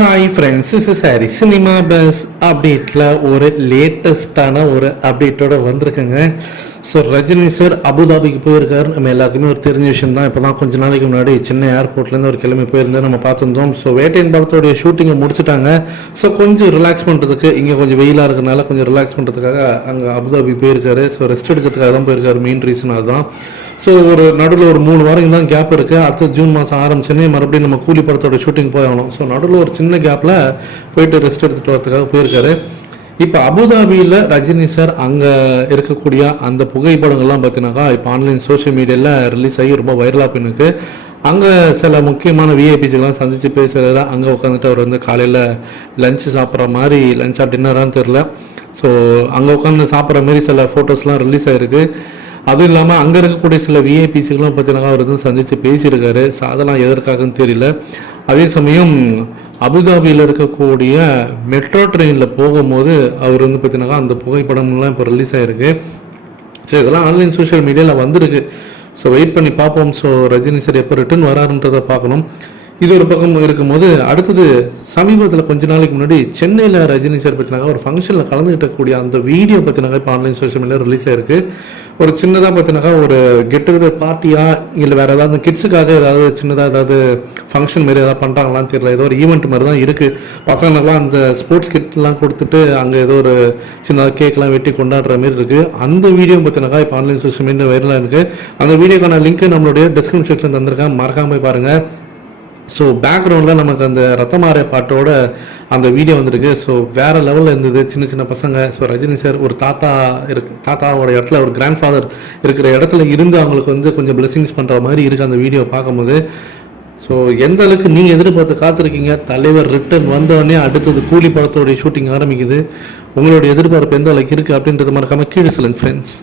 Hi friends இஸ் சாரி cinema buzz அப்டேட்டில் ஒரு லேட்டஸ்டான ஒரு அப்டேட்டோட வந்திருக்குங்க. ஸோ ரஜினி சார் அபுதாபிக்கு போயிருக்காரு நம்ம எல்லாருக்குமே ஒரு தெரிஞ்ச விஷயம் தான் இப்போ தான் கொஞ்ச நாளைக்கு முன்னாடி சென்னை ஏர்போர்ட்லேருந்து ஒரு கிளம்பி போயிருந்தேன். நம்ம பார்த்துருந்தோம். ஸோ வேட்டையின் படத்தோடைய ஷூட்டிங்கை முடிச்சுட்டாங்க. ஸோ கொஞ்சம் ரிலாக்ஸ் பண்ணுறதுக்கு இங்கே கொஞ்சம் வெயிலாக இருக்கனால கொஞ்சம் ரிலாக்ஸ் பண்ணுறதுக்காக அங்கே அபுதாபி போயிருக்காரு. ஸோ ரெஸ்ட் எடுக்கிறதுக்காக தான் போயிருக்காரு. மெயின் ரீசன் அதுதான். ஸோ ஒரு நடுவில் ஒரு மூணு வாரம் தான் கேப் இருக்குது அடுத்த ஜூன் மாதம் ஆரம்பிச்சுன்னே மறுபடியும் நம்ம கூலி படத்தோட ஷூட்டிங் போய் ஆகணும். ஸோ நடுவில் ஒரு சின்ன கேப்பில் போயிட்டு ரெஸ்ட் எடுத்துகிட்டு வரதுக்காக போயிருக்காரு. இப்போ அபுதாபியில் ரஜினி சார் அங்கே இருக்கக்கூடிய அந்த புகைப்படங்கள்லாம் பார்த்தீங்கன்னாக்கா இப்போ ஆன்லைன் சோஷியல் மீடியாவில் ரிலீஸ் ஆகி ரொம்ப வைரலாக போயிருக்கு அங்கே சில முக்கியமான விஐபிஸ்லாம் சந்தித்து பேசுகிறாரு அங்கே உட்காந்துட்டு அவர் வந்து காலையில் லஞ்சு சாப்பிட்ற மாதிரி லஞ்சா டின்னரான்னு தெரில ஸோ அங்கே உட்காந்து சாப்பிட்ற மாதிரி சில ஃபோட்டோஸ்லாம் ரிலீஸ் ஆகிருக்கு அதுவும் இல்லாமல் அங்கே இருக்கக்கூடிய சில விஐபிசிகளும் பார்த்தீங்கன்னா அவர் வந்து சந்தித்து பேசியிருக்காரு. ஸோ அதெல்லாம் எதற்காகன்னு தெரியல. அதே சமயம் அபுதாபியில் இருக்கக்கூடிய மெட்ரோ ட்ரெயினில் போகும்போது அவர் வந்து பார்த்தீங்கன்னா அந்த புகைப்படம்லாம் இப்போ ரிலீஸ் ஆகிருக்கு ஸோ இதெல்லாம் ஆன்லைன் சோஷியல் மீடியாவில் வந்திருக்கு. ஸோ வெயிட் பண்ணி பார்ப்போம். ஸோ ரஜினி சார் எப்போ ரிட்டர்ன் வராருன்றதை பார்க்கணும். இது ஒரு பக்கம் இருக்கும்போது அடுத்தது சமீபத்தில் கொஞ்ச நாளைக்கு முன்னாடி சென்னையில் ரஜினி சார் பற்றினாக்க ஒரு ஃபங்க்ஷனில் கலந்துக்கிட்டக்கூடிய அந்த வீடியோ பற்றினாக்கா இப்போ ஆன்லைன் சோஷியல் மீடியா ரிலீஸ் ஆயிருக்கு. ஒரு சின்னதாக பார்த்தினாக்கா ஒரு கெட் டுகெதர் பார்ட்டியா இல்லை வேறு ஏதாவது கிட்ஸுக்காக ஏதாவது சின்னதாக ஏதாவது ஃபங்க்ஷன் மாரி ஏதாவது பண்ணுறாங்களான்னு தெரியல. ஏதோ ஒரு ஈவெண்ட் மாதிரி தான் இருக்குது பசங்களுக்குலாம் அந்த ஸ்போர்ட்ஸ் கிட்லாம் கொடுத்துட்டு அங்கே ஏதோ ஒரு சின்னதாக கேக்லாம் வெட்டி கொண்டாடுற மாதிரி இருக்குது அந்த வீடியோ பார்த்தினாக்கா இப்போ ஆன்லைன் சோஷியல் மீடியா வைரலாக இருக்குது அந்த வீடியோக்கான லிங்க் நம்மளுடைய டிஸ்கிரிப்ஷன் செக்ஷன் தந்திருக்கேன். மறக்காமல் போய் பாருங்கள் ஸோ பேக்ரவுண்டில் நமக்கு அந்த ரத்தமாரிய பாட்டோட அந்த வீடியோ வந்திருக்கு. ஸோ வேற லெவலில் இருந்தது. சின்ன சின்ன பசங்க. ஸோ ரஜினி சார் ஒரு தாத்தா இருக்கு தாத்தாவோட இடத்துல ஒரு கிராண்ட் ஃபாதர் இருக்கிற இடத்துல இருந்து அவங்களுக்கு வந்து கொஞ்சம் பிளெஸிங்ஸ் பண்ணுற மாதிரி இருக்குது அந்த வீடியோ பார்க்கும்போது. ஸோ எந்த அளவுக்கு நீங்கள் எதிர்பார்த்து காத்திருக்கீங்க? தலைவர் ரிட்டர்ன் வந்தோடனே அடுத்தது கூலி படத்தோடைய ஷூட்டிங் ஆரம்பிக்குது. உங்களுடைய எதிர்பார்ப்பு எந்த அளவுக்கு இருக்குது அப்படின்றது மறக்காமல் கீழே சொல்லுங்க ஃப்ரெண்ட்ஸ்